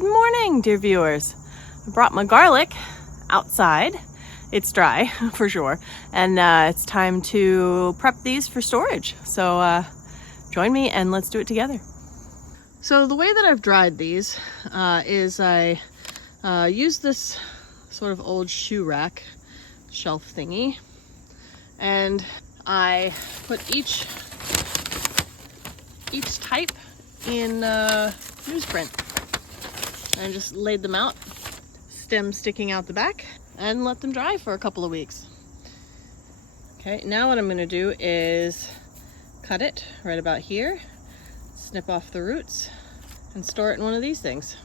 Good morning, dear viewers. I brought my garlic outside. It's dry for sure, and it's time to prep these for storage. So join me and let's do it together. So the way that I've dried these is I use this sort of old shoe rack shelf thingy, and I put each type in newsprint and just laid them out, stem sticking out the back, and let them dry for a couple of weeks. Okay, now what I'm going to do is cut it right about here, snip off the roots, and store it in one of these things.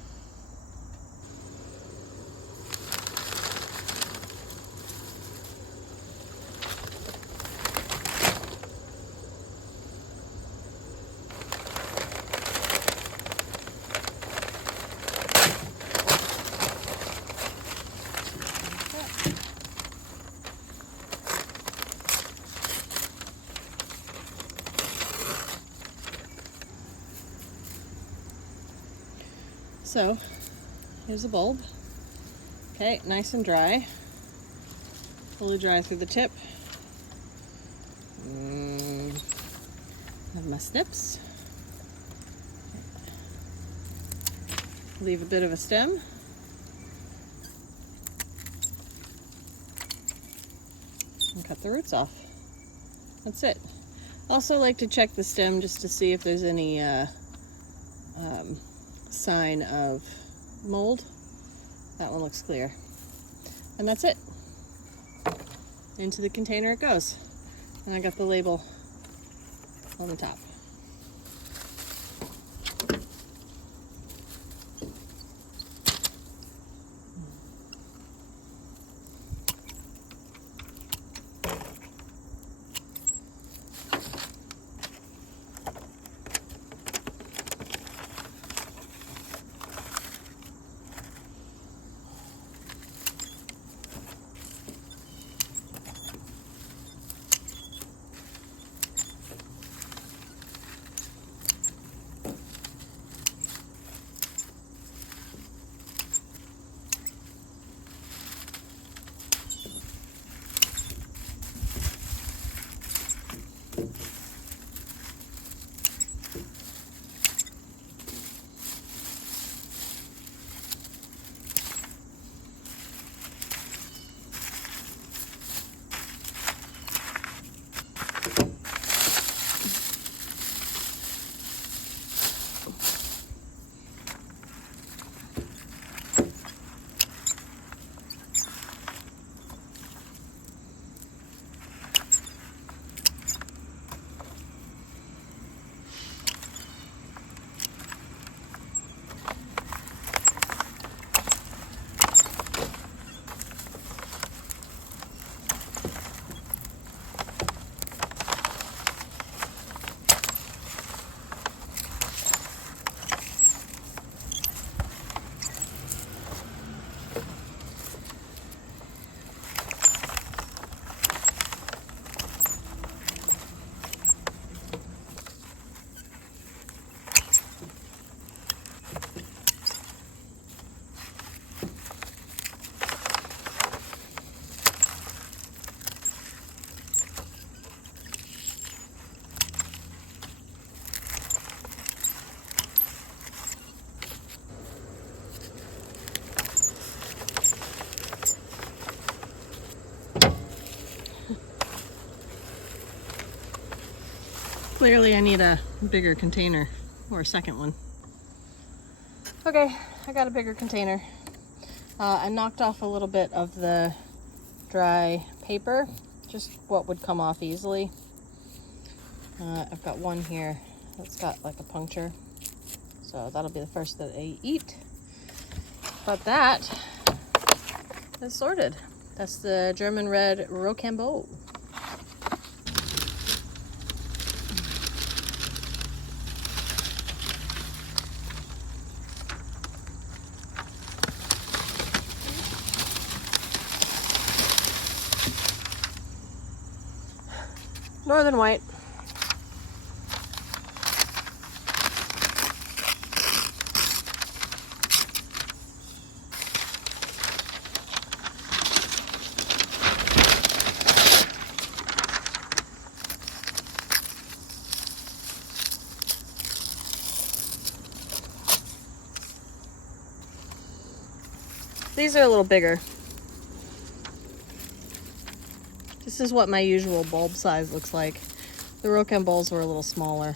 So here's a bulb. Okay, nice and dry. Fully dry through the tip. Have my snips. Leave a bit of a stem. And cut the roots off. That's it. Also like to check the stem just to see if there's any sign of mold. That one looks clear. And that's it. Into the container it goes. And I got the label on the top. Clearly I need a bigger container, or a second one. Okay, I got a bigger container. I knocked off a little bit of the dry paper, just what would come off easily. I've got one here that's got like a puncture, so that'll be the first that I eat. But that is sorted. That's the German red Rochambeau. Northern white. these are a little bigger. This is what my usual bulb size looks like. The rocambole were a little smaller.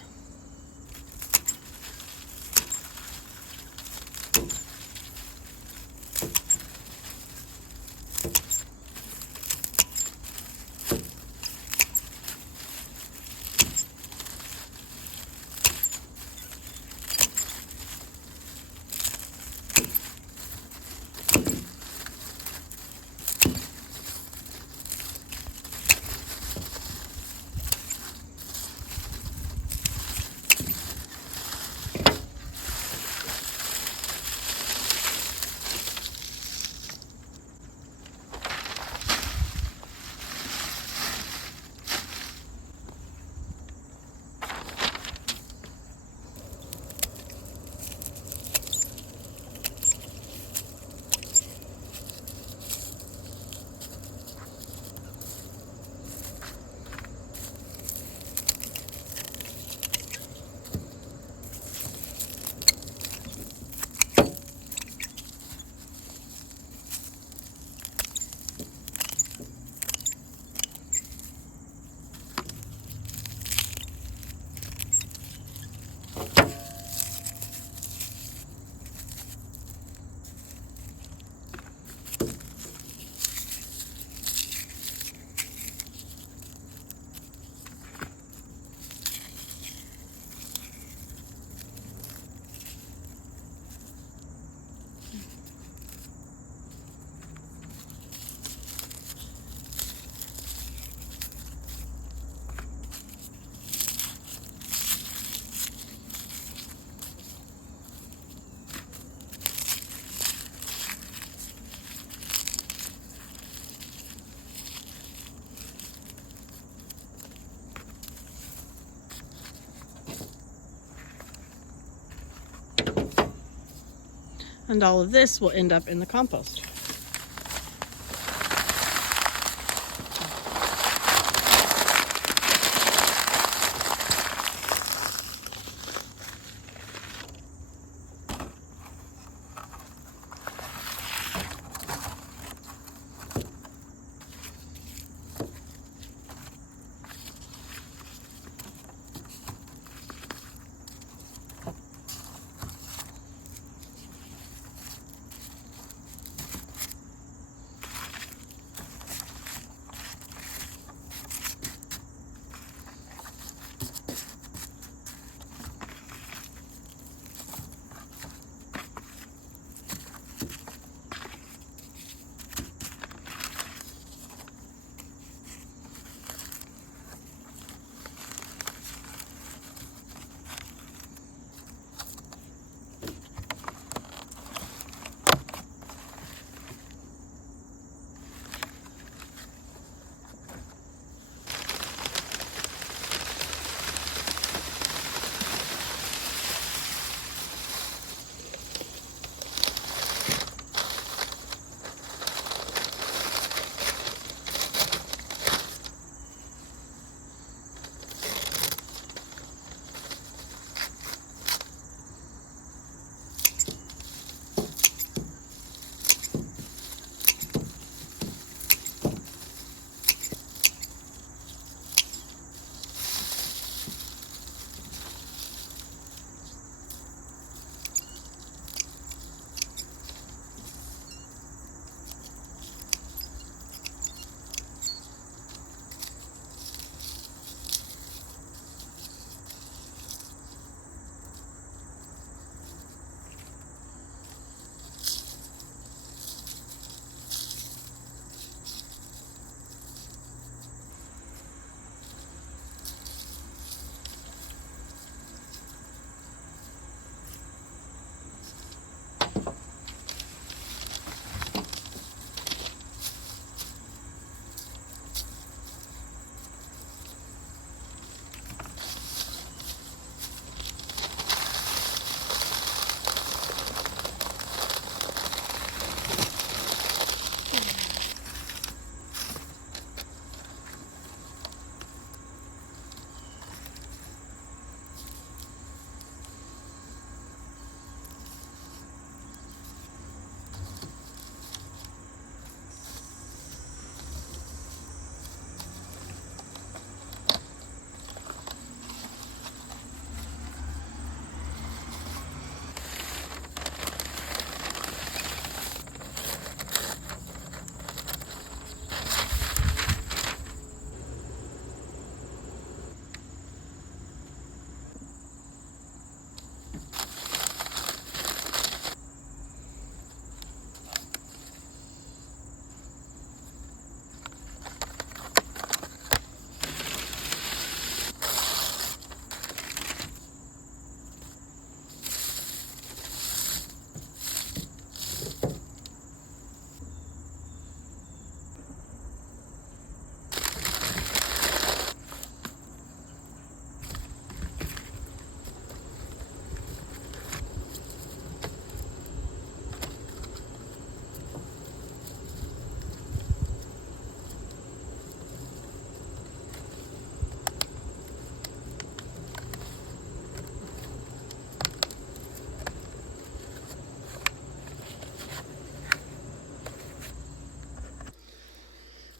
And all of this will end up in the compost.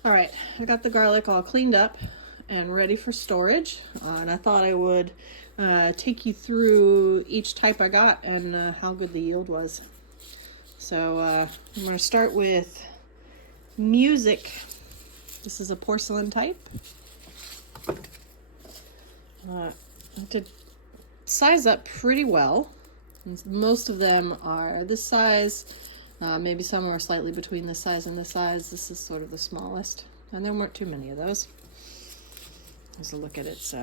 All right, I got the garlic all cleaned up and ready for storage. And I thought I would take you through each type I got and how good the yield was. So I'm going to start with Music. This is a porcelain type. I did size up pretty well. Most of them are this size. Maybe some are slightly between this size and this size. This is sort of the smallest. And there weren't too many of those. Here's a look at its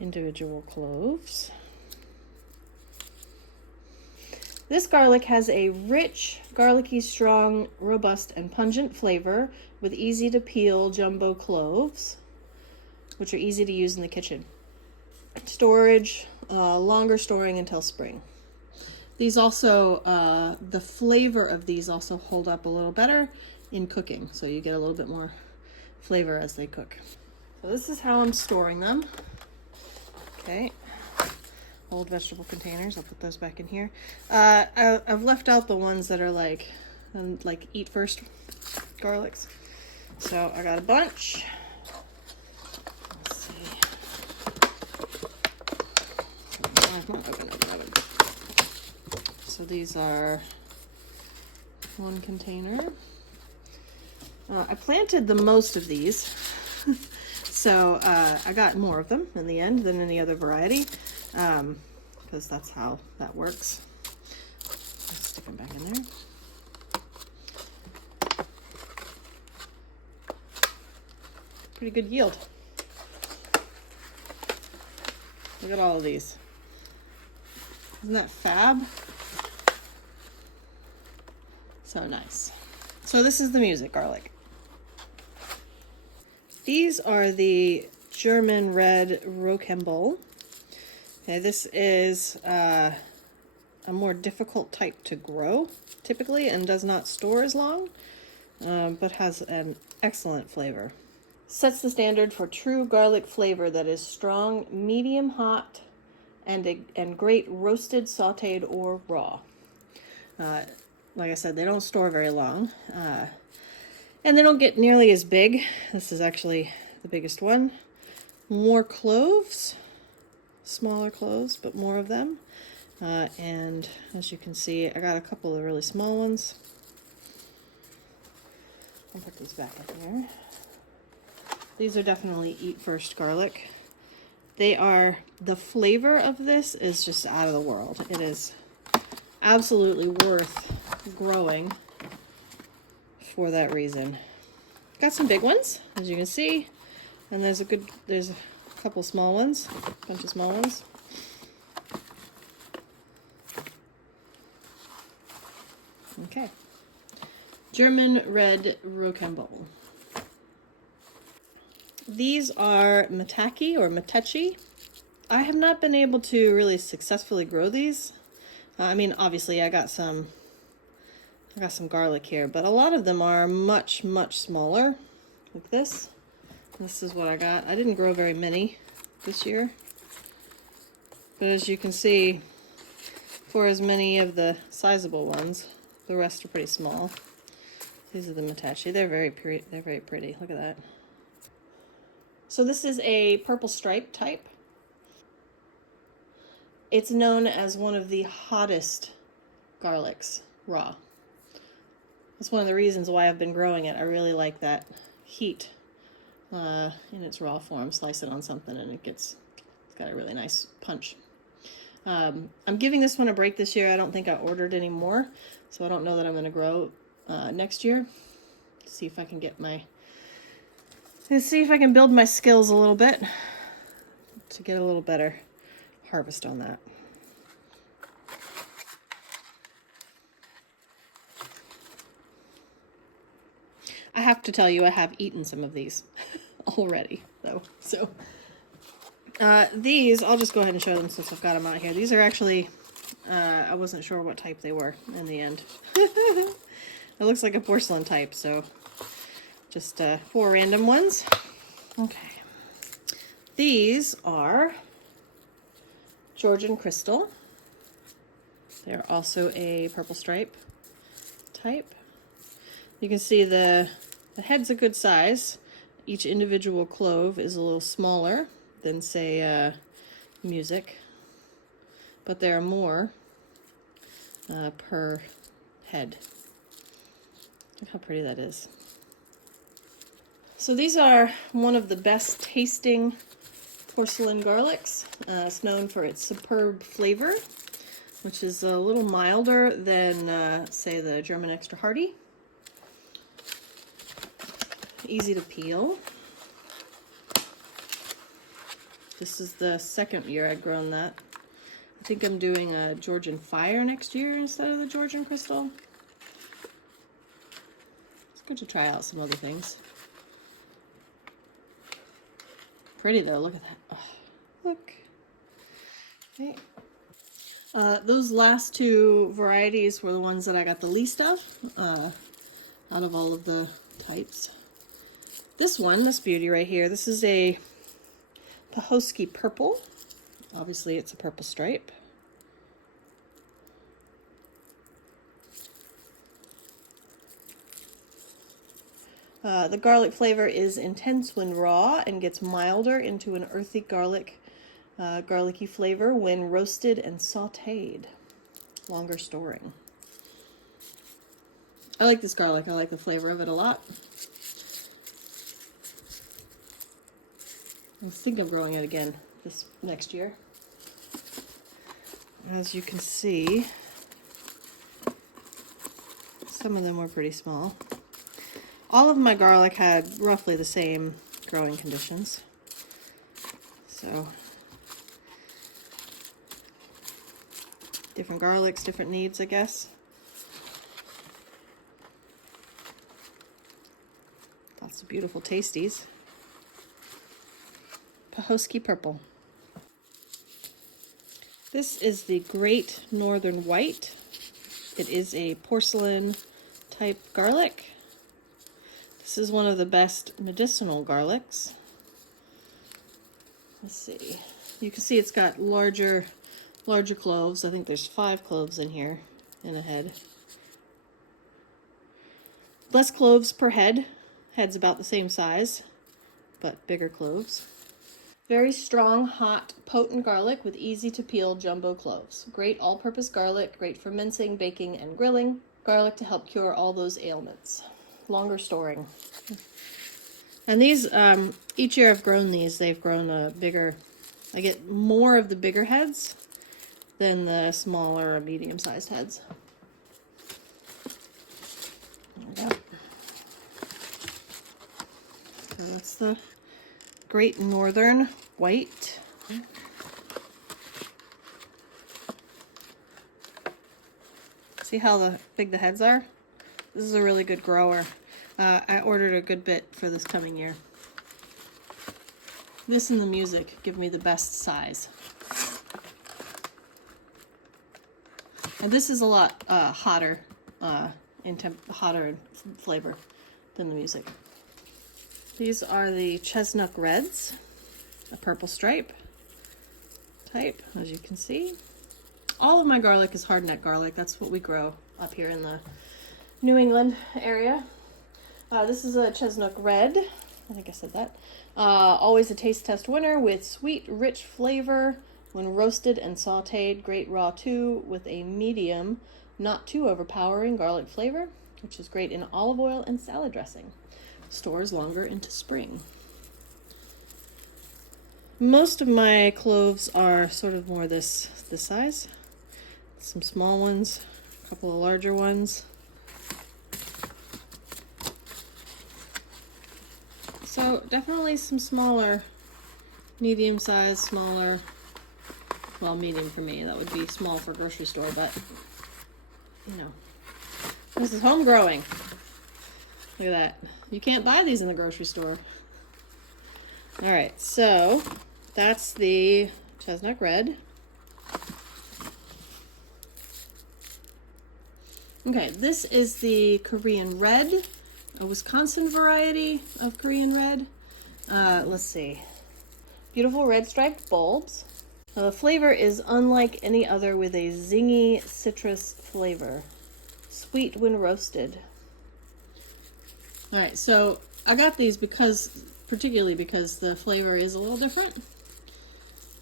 individual cloves. This garlic has a rich, garlicky, strong, robust, and pungent flavor with easy to peel jumbo cloves, which are easy to use in the kitchen. Storage, longer storing until spring. These also, the flavor of these also hold up a little better in cooking, so you get a little bit more flavor as they cook. So this is how I'm storing them. Okay, old vegetable containers, I'll put those back in here. I've left out the ones that are like eat first garlics. So I got a bunch. Let's see. Open. So these are one container. I planted the most of these, so I got more of them in the end than any other variety, because that's how that works. Let's stick them back in there. Pretty good yield. Look at all of these. Isn't that fab? So nice. So this is the Music garlic. These are the German red Rocambole. Okay, this is a more difficult type to grow, typically, and does not store as long, but has an excellent flavor. Sets the standard for true garlic flavor that is strong, medium hot, and great roasted, sauteed, or raw. Like I said, they don't store very long. And they don't get nearly as big. This is actually the biggest one. More cloves, smaller cloves, but more of them. And as you can see, I got a couple of really small ones. I'll put these back in here. These are definitely eat first garlic. The flavor of this is just out of the world. It is absolutely worth growing for that reason. Got some big ones, as you can see, and there's a couple small ones, a bunch of small ones. Okay, German red Rocambole. These are Mataki or Matechi. I have not been able to really successfully grow these. I mean, obviously I got some garlic here, but a lot of them are much, much smaller, like this. This is what I got. I didn't grow very many this year, but as you can see, for as many of the sizable ones, the rest are pretty small. These are the Matachi. They're very pretty. They're very pretty. Look at that. So this is a purple stripe type. It's known as one of the hottest garlics, raw. That's one of the reasons why I've been growing it. I really like that heat in its raw form. Slice it on something and it's got a really nice punch. I'm giving this one a break this year. I don't think I ordered any more, so I don't know that I'm going to grow next year. See if I can see if I can build my skills a little bit to get a little better harvest on that. I have to tell you, I have eaten some of these already, though. So these, I'll just go ahead and show them since I've got them out here. These are actually, I wasn't sure what type they were in the end. It looks like a porcelain type, so just 4 random ones. Okay. These are Georgian Crystal. They're also a purple stripe type. You can see the The head's a good size. Each individual clove is a little smaller than, say, music, but there are more per head. Look how pretty that is. So these are one of the best tasting porcelain garlics. It's known for its superb flavor, which is a little milder than, say, the German Extra Hearty. Easy to peel. This is the second year I've grown that. I think I'm doing a Georgian Fire next year instead of the Georgian Crystal. It's good to try out some other things. Pretty though, look at that. Oh, look. Okay. Those last two varieties were the ones that I got the least of, out of all of the types. This one, this beauty right here, this is a Pahosky Purple. Obviously it's a purple stripe. The garlic flavor is intense when raw and gets milder into an earthy garlicky flavor when roasted and sauteed. Longer storing. I like this garlic. I like the flavor of it a lot. I think I'm growing it again this next year. As you can see, some of them were pretty small. All of my garlic had roughly the same growing conditions. So, different garlics, different needs, I guess. Lots of beautiful tasties. Pahosky Purple. This is the Great Northern White. It is a porcelain type garlic. This is one of the best medicinal garlics. Let's see. You can see it's got larger cloves. I think there's 5 cloves in here in a head. Less cloves per head. Head's about the same size, but bigger cloves. Very strong, hot, potent garlic with easy to peel jumbo cloves. Great all-purpose garlic, great for mincing, baking, and grilling. Garlic to help cure all those ailments. Longer storing. And these, each year I've grown these, they've grown a bigger, I get more of the bigger heads than the smaller or medium-sized heads. There we go. So that's the Great Northern White. See how big the heads are? This is a really good grower. I ordered a good bit for this coming year. This and the music give me the best size. And this is a lot hotter in flavor than the music. These are the Chestnut Reds, a purple stripe type, as you can see. All of my garlic is hardneck garlic. That's what we grow up here in the New England area. This is a Chestnut Red. I think I said that. Always a taste test winner with sweet, rich flavor when roasted and sauteed. Great raw too, with a medium, not too overpowering garlic flavor, which is great in olive oil and salad dressing. Stores longer into spring. Most of my cloves are sort of more this size. Some small ones, a couple of larger ones. So definitely some smaller, medium size, smaller, well, medium for me. That would be small for grocery store, but you know, this is home growing. Look at that. You can't buy these in the grocery store. All right, so that's the Chestnut Red. Okay, this is the Korean Red, a Wisconsin variety of Korean Red. Let's see. Beautiful red striped bulbs. The flavor is unlike any other with a zingy citrus flavor. Sweet when roasted. All right, so I got these particularly because the flavor is a little different.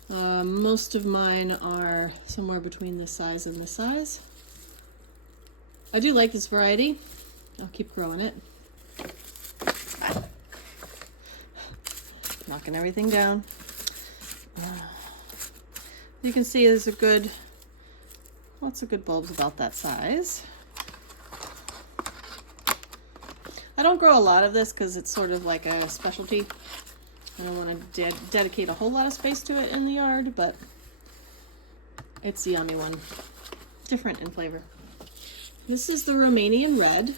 Most of mine are somewhere between this size and this size. I do like this variety. I'll keep growing it. Knocking everything down. You can see there's lots of good bulbs about that size. I don't grow a lot of this because it's sort of like a specialty. I don't want to dedicate a whole lot of space to it in the yard, but it's a yummy one. Different in flavor. This is the Romanian Red.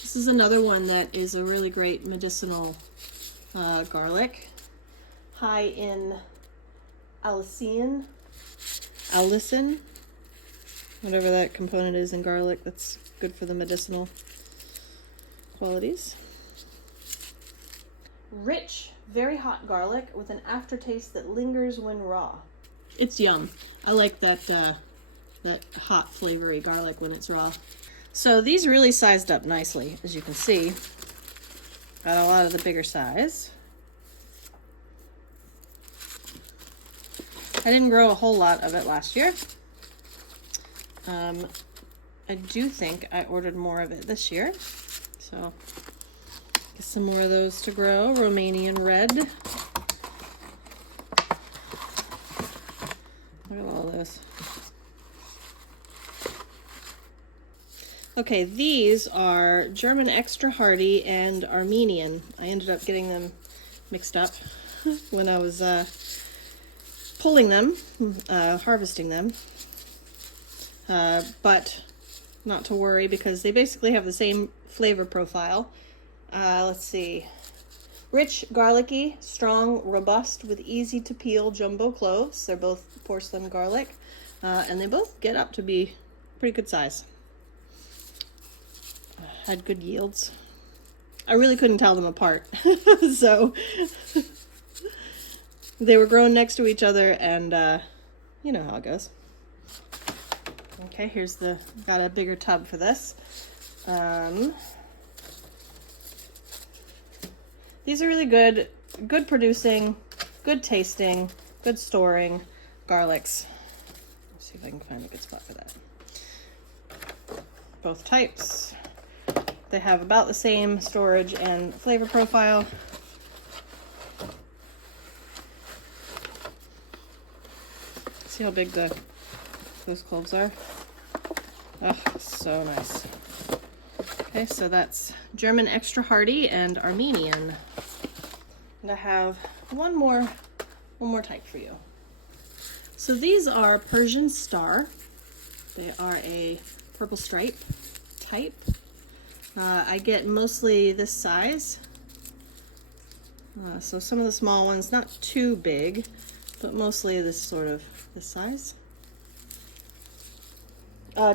This is another one that is a really great medicinal garlic. High in allicin, whatever that component is in garlic that's good for the medicinal qualities. Rich, very hot garlic with an aftertaste that lingers when raw. It's yum. I like that hot flavory garlic when it's raw. So these really sized up nicely, as you can see. Got a lot of the bigger size. I didn't grow a whole lot of it last year. I do think I ordered more of it this year. So get some more of those to grow. Romanian Red. Look at all those. Okay, these are German Extra Hardy and Armenian. I ended up getting them mixed up when I was pulling them, harvesting them. But not to worry because they basically have the same flavor profile. Let's see. Rich, garlicky, strong, robust, with easy to peel jumbo cloves. They're both porcelain garlic, and they both get up to be pretty good size. Had good yields. I really couldn't tell them apart. So they were grown next to each other, and you know how it goes. Okay, got a bigger tub for this. These are really good producing, good tasting, good storing garlics. Let's see if I can find a good spot for that. Both types. They have about the same storage and flavor profile. See how big those cloves are? Oh, so nice. Okay, so that's German Extra Hardy and Armenian. And I have one more type for you. So these are Persian Star. They are a purple stripe type. I get mostly this size. So some of the small ones, not too big, but mostly this size.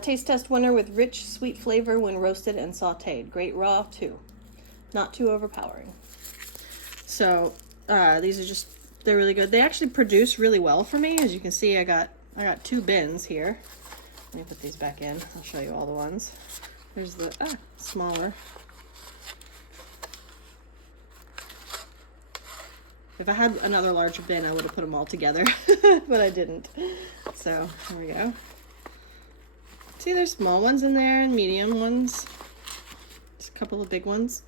Taste test winner with rich, sweet flavor when roasted and sauteed. Great raw too. Not too overpowering. So these are they're really good. They actually produce really well for me. As you can see, I got 2 bins here. Let me put these back in. I'll show you all the ones. There's the smaller. If I had another larger bin, I would have put them all together, but I didn't. So here we go. See, there's small ones in there and medium ones. Just a couple of big ones.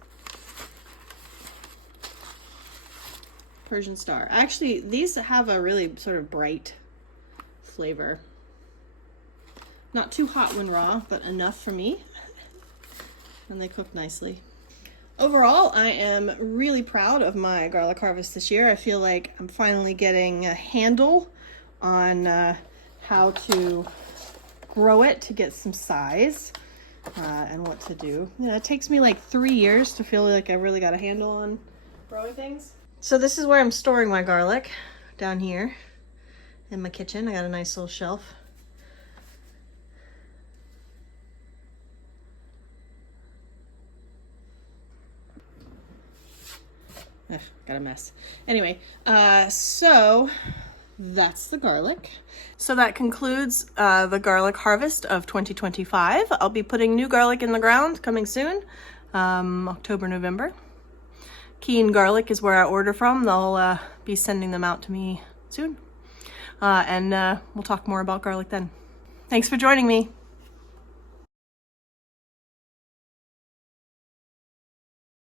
Persian Star. Actually, these have a really sort of bright flavor. Not too hot when raw, but enough for me. And they cook nicely. Overall, I am really proud of my garlic harvest this year. I feel like I'm finally getting a handle on how to grow it to get some size and what to do. It takes me like 3 years to feel like I really got a handle on growing things. So this is where I'm storing my garlic, down here in my kitchen. I got a nice little shelf. Ugh, got a mess. Anyway, so that's the garlic. So that concludes the garlic harvest of 2025. I'll be putting new garlic in the ground coming soon, October, November. Keene Garlic is where I order from. They'll be sending them out to me soon. And we'll talk more about garlic then. Thanks for joining me.